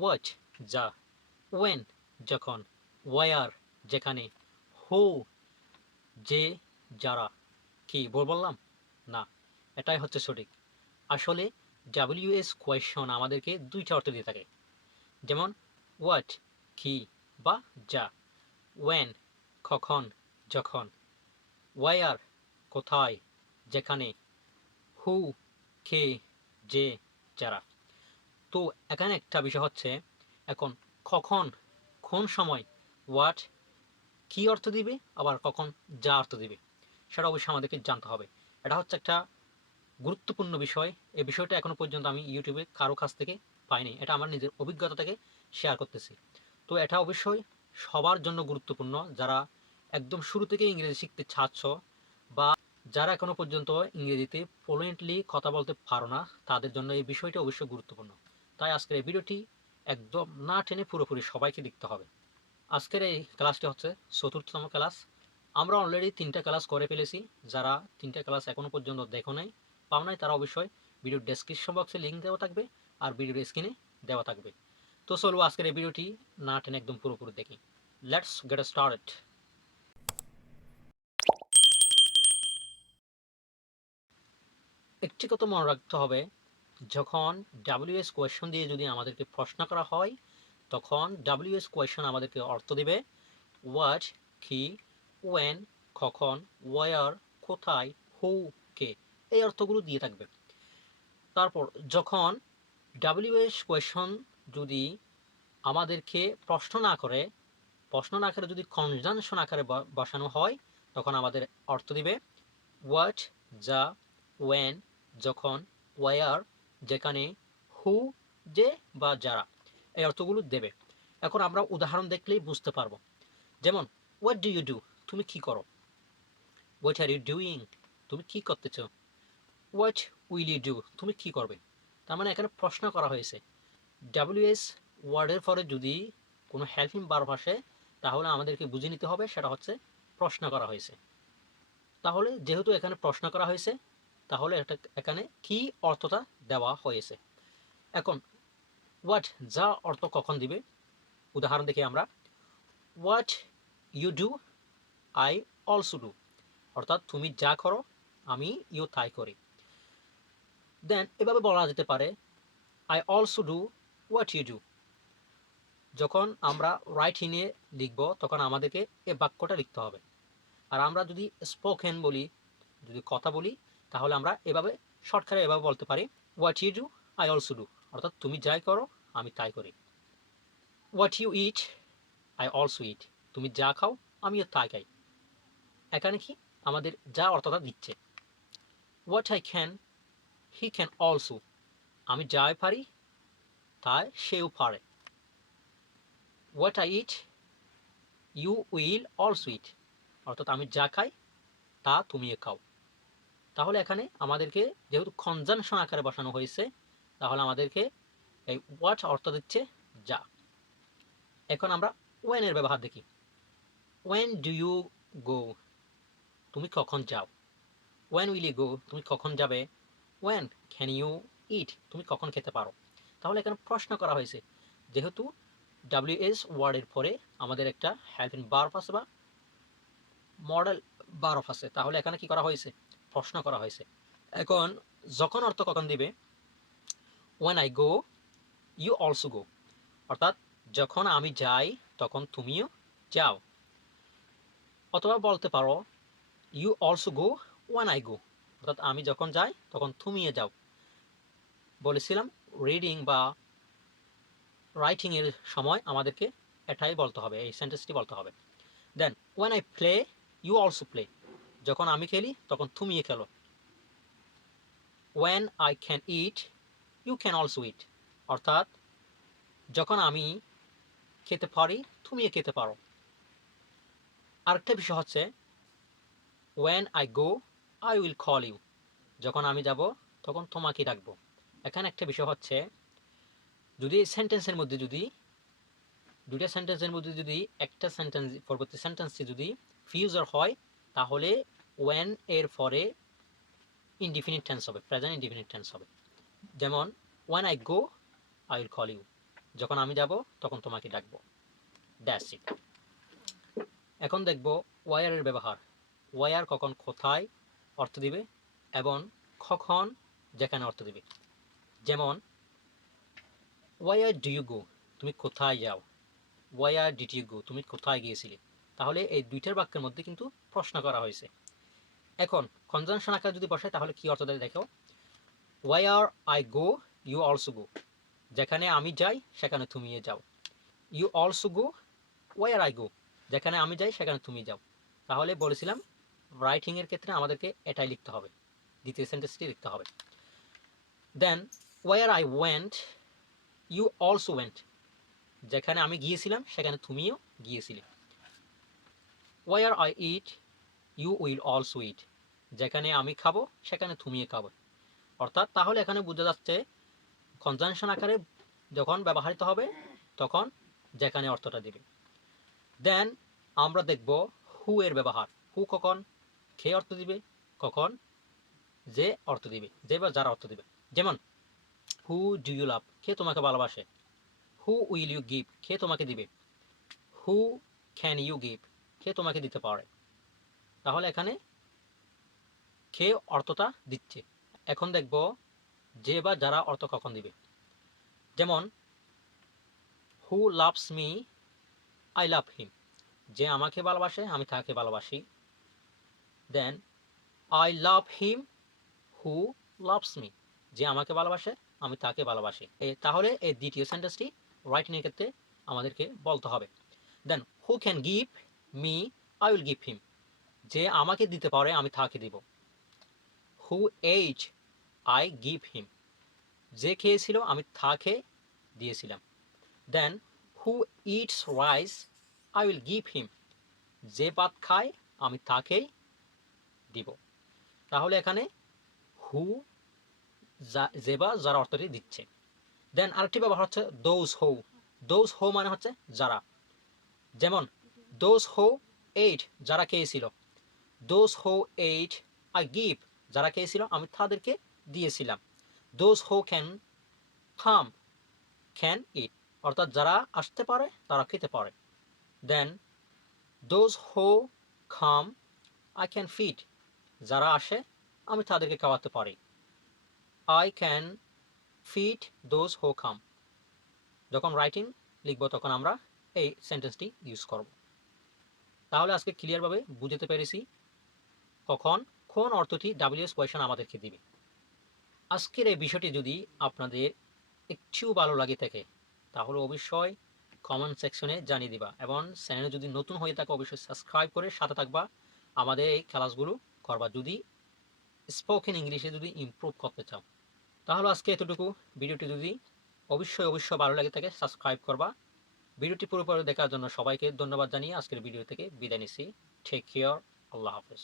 What যা, when যখন, war যেখানে, হু যে যারা। কি বললাম? না, এটাই হচ্ছে সঠিক। আসলে ডাব্লিউএস কোয়েশন আমাদেরকে দুইটা অর্থ দিয়ে থাকে। যেমন হোয়াট কি বা যা, ওয়েন কখন যখন, ওয়ার কোথায় যেখানে, হু কে যে যারা। তো এখানে একটা বিষয় হচ্ছে, এখন কখন কোন সময় হোয়াট কি অর্থ দিবে, আবার কখন যা অর্থ দিবে, সেটা অবশ্যই আমাদেরকে জানতে হবে। এটা হচ্ছে একটা গুরুত্বপূর্ণ বিষয়। এই বিষয়টা এখনো পর্যন্ত আমি ইউটিউবে কারো কাছ থেকে পাইনি, এটা আমার নিজের অভিজ্ঞতা থেকে শেয়ার করতেছি। তো এটা অবশ্যই সবার জন্য গুরুত্বপূর্ণ, যারা একদম শুরু থেকে ইংরেজি শিখতে চাচ্ছ বা যারা এখনো পর্যন্ত ইংরেজিতে ফ্লুয়েন্টলি কথা বলতে পারো না, তাদের জন্য এই বিষয়টা অবশ্যই গুরুত্বপূর্ণ। তাই আজকের এই ভিডিওটি একদম না টেনে পুরোপুরি সবাইকে দেখতে হবে। আজকের এই ক্লাসটি হচ্ছে চতুর্থতম ক্লাস। আমরা অলরেডি 3টা ক্লাস করে ফেলেছি। যারা 3টা ক্লাস এখনো পর্যন্ত দেখো নাই, পাও নাই, তারা অবশ্যই ভিডিওর ডেসক্রিপশন বক্সে লিঙ্ক দেওয়া থাকবে আর ভিডিওর স্ক্রিনে দেওয়া থাকবে। তো চলো আজকের এই ভিডিওটি না টেনে একদম পুরোপুরি দেখি। Let's get started. একটি কথা মনে রাখতে হবে, যখন ডাব্লিউএস কোয়েশন দিয়ে যদি আমাদেরকে প্রশ্ন করা হয়, তখন ডাব্লিউএস কোয়েশন আমাদেরকে অর্থ দেবে হোয়াট কি, ওয়েন কখন, ওয়ার কোথায়, হু কে, এই অর্থগুলো দিয়ে থাকবে। তারপর যখন ডাব্লিউএস কোয়েশন যদি আমাদেরকে প্রশ্ন না করে যদি কনজাংশন আকারে বসানো হয়, তখন আমাদের অর্থ দিবে হোয়াট যা, ওয়েন যখন, ওয়ার যেখানে, হু যে বা যারা, এই অর্থগুলো দেবে। এখন আমরা উদাহরণ দেখলেই বুঝতে পারবো। যেমন হোয়াট ডু ইউ ডু, তুমি কি করো। হোয়াট আর ইউ ডুইং, তুমি কি করতেছ। হোয়াট উইল ইউ ডু, তুমি কি করবে। তার মানে এখানে প্রশ্ন করা হয়েছে। ডাব্লিউএস ওয়ার্ডের পরে যদি কোনো হেল্পিং ভার্ব আসে, তাহলে আমাদেরকে বুঝে নিতে হবে সেটা হচ্ছে প্রশ্ন করা হয়েছে। তাহলে যেহেতু এখানে প্রশ্ন করা হয়েছে, তাহলে এখানে কি অর্থটা দেওয়া হয়েছে। এখন হোয়াট যা অর্থ কখন দিবে, উদাহরণ দেখি আমরা। What you do I also do, অর্থাৎ তুমি যা করো আমি ইউ তাই করি। দেন এভাবে বলা যেতে পারে I also do what you do. যখন আমরা রাইটিংয়ে লিখব, তখন আমাদেরকে এই বাক্যটা লিখতে হবে। আর আমরা যদি স্পোকেন বলি, যদি কথা বলি, তাহলে আমরা এভাবে শর্টকাটে এভাবে বলতে পারি what you do I also do, অর্থাৎ তুমি যাই করো আমি তাই করি। What you eat I also eat, তুমি যা খাও আমিও তাই খাই। এখানে কি আমাদের যা অর্থটা দিচ্ছে। What I can he can also, আমি যাই পারি তাই সেও পারে। What I eat you will also eat, অর্থাৎ আমি যা খাই তা তুমিও খাও। তাহলে এখানে আমাদেরকে যেহেতু কনজাংশন আকারে বসানো হয়েছে, তাহলে আমাদেরকে এই হোয়াট অর্থ দিচ্ছে যা। এখন আমরা ওয়েন এর ব্যবহার দেখি। ওয়েন ডু ইউ গো, তুমি কখন যাও। ওয়েন উইল ইউ গো, তুমি কখন যাবে। ওয়েন ক্যান ইউ ইট, তুমি কখন খেতে পারো। তাহলে এখানে প্রশ্ন করা হয়েছে, যেহেতু ডাব্লিউএস ওয়ার্ডের পরে আমাদের একটা হেল্পিং ভার্ব আছে বা মডেল ভার্ব আছে, তাহলে এখানে কি করা হয়েছে, প্রশ্ন করা হয়েছে। এখন যখন অর্থ কখন দিবে, when I go you also go, অর্থাৎ যখন আমি যাই তখন তুমিও যাও। অথবা বলতে পারো you also go when I go, অর্থাৎ আমি যখন যাই তখন তুমিও যাও। বলেছিলাম রিডিং বা রাইটিং এর সময় আমাদেরকে এটাই বলতে হবে, এই সেন্টেন্সটি বলতে হবে। Then when I play you also play, যখন আমি খেলি তখন তুমিও খেলো। When I can eat you can also eat, অর্থাৎ যখন আমি খেতে পারি তুমিও খেতে পারো। আরেকটা বিষয় হচ্ছে when I go I will call you, যখন আমি যাব তখন তোমাকে ডাকবো। এখানে একটা বিষয় হচ্ছে, যদি সেন্টেন্সের মধ্যে যদি দুইটা সেন্টেন্সের মধ্যে যদি একটা সেন্টেন্স পরবর্তী সেন্টেন্সটি যদি ফিউচার হয়, তাহলে ওয়েন এর পরে ইনডিফিনিট টেন্স হবে, প্রেজেন্ট ইনডিফিনিট টেন্স হবে। যেমন when I go I will call you, যখন আমি যাব তখন তোমাকে ডাকবো। That's it. এখন দেখব ওয়ার এর ব্যবহার। ওয়ার কখন কোথায় অর্থ দিবে এবং কখন যেখানে অর্থ দিবে। যেমন ওয়ার ডু ইউ গো, তুমি কোথায় যাও। ওয়ার ডিড ইউ গো, তুমি কোথায় গিয়েছিলে। তাহলে এই দুইটার বাক্যের মধ্যে কিন্তু প্রশ্ন করা হয়েছে। এখন কনজাংশন আকারে যদি বসাই তাহলে কি অর্থ দেয় দেখো। Where I go you also go, যেখানে আমি যাই সেখানে তুমিও যাও। You also go where I go, যেখানে আমি যাই সেখানে তুমি যাও। তাহলে বলেছিলাম রাইটিং এর ক্ষেত্রে আমাদেরকে এটাই লিখতে হবে, দ্বিতীয় সেন্টেন্সটি লিখতে হবে। Then where I went you also went, যেখানে আমি গিয়েছিলাম সেখানে তুমিও গিয়েছিলে। Where I eat you will also eat, যেখানে আমি খাবো সেখানে তুমিও খাবো। অর্থাৎ তাহলে এখানে বোঝা যাচ্ছে কনজাংশন আকারে যখন ব্যবহৃত হবে তখন যেখানে অর্থটা দিবে। দেন আমরা দেখব হু এর ব্যবহার। হু কখন কে অর্থ দিবে, কখন যে অর্থ দিবে, যে বা যারা অর্থ দিবে। যেমন হু ডু ইউ লাভ, কে তোমাকে ভালোবাসে। হু উইল ইউ গিভ, কে তোমাকে দিবে। হু ক্যান ইউ গিভ, কে তোমাকে দিতে পারে। তাহলে এখানে কে অর্থটা দিচ্ছে। এখন দেখব যে বা যারা অর্থ কখন দিবে। যেমন who loves me I love him, যে আমাকে ভালোবাসে আমি তাকে ভালোবাসি। Then I love him who loves me, যে আমাকে ভালোবাসে আমি তাকে ভালোবাসি। তাহলে এই দ্বিতীয় সেন্টেন্সটি রাইটিংয়ের ক্ষেত্রে আমাদেরকে বলতে হবে। Then who can give me I will give him, যে আমাকে দিতে পারে আমি তাকে দিব। Who ate I give him, যে খেয়েছিল আমি তাকে দিয়েছিলাম। Then who eats rice I will give him, যে ভাত খায় আমি তাকেই দিব। তাহলে এখানে হু যে বা যারা অর্থটি দিচ্ছে। দেন আরেকটি ব্যবহার হচ্ছে দোজ হো। দোজ হো মানে হচ্ছে যারা। যেমন দোজ হো এইট, যারা খেয়েছিল। দোজ হো এইট আই গিভ, যারা খেয়েছিল আমি তাদেরকে দিয়েছিলাম। দোজ হো ক্যান কাম ক্যান ইট, অর্থাৎ যারা আসতে পারে তারা খেতে পারে। দেন দোজ হো কাম আই ক্যান ফিড, যারা আসে আমি তাদেরকে খাওয়াতে পারি। আই ক্যান ফিড দোজ হো কাম, যখন রাইটিং লিখব তখন আমরা এই সেন্টেন্সটি ইউজ করব। তাহলে আজকে ক্লিয়ারভাবে বুঝতে পেরেছি কখন কোন অর্থটি ডাব্লিউএস কোয়েশন আমাদেরকে দিবে। আজকের এই বিষয়টি যদি আপনাদের একটু ভালো লাগে থাকে তাহলে অবশ্যই কমেন্ট সেকশনে জানিয়ে দিবা, এবং চ্যানেলে যদি নতুন হয়ে থাকে অবশ্যই সাবস্ক্রাইব করে সাথে থাকবা, আমাদের এই ক্লাসগুলো করবা যদি স্পোকেন ইংলিশে যদি ইমপ্রুভ করতে চাও। তাহলে আজকে এতটুকু। ভিডিওটি যদি অবশ্যই ভালো লাগে থাকে সাবস্ক্রাইব করবা। ভিডিওটি পুরোপুরি দেখার জন্য সবাইকে ধন্যবাদ জানিয়ে আজকের ভিডিও থেকে বিদায় নিচ্ছি। টেক কেয়ার, আল্লাহ হাফেজ।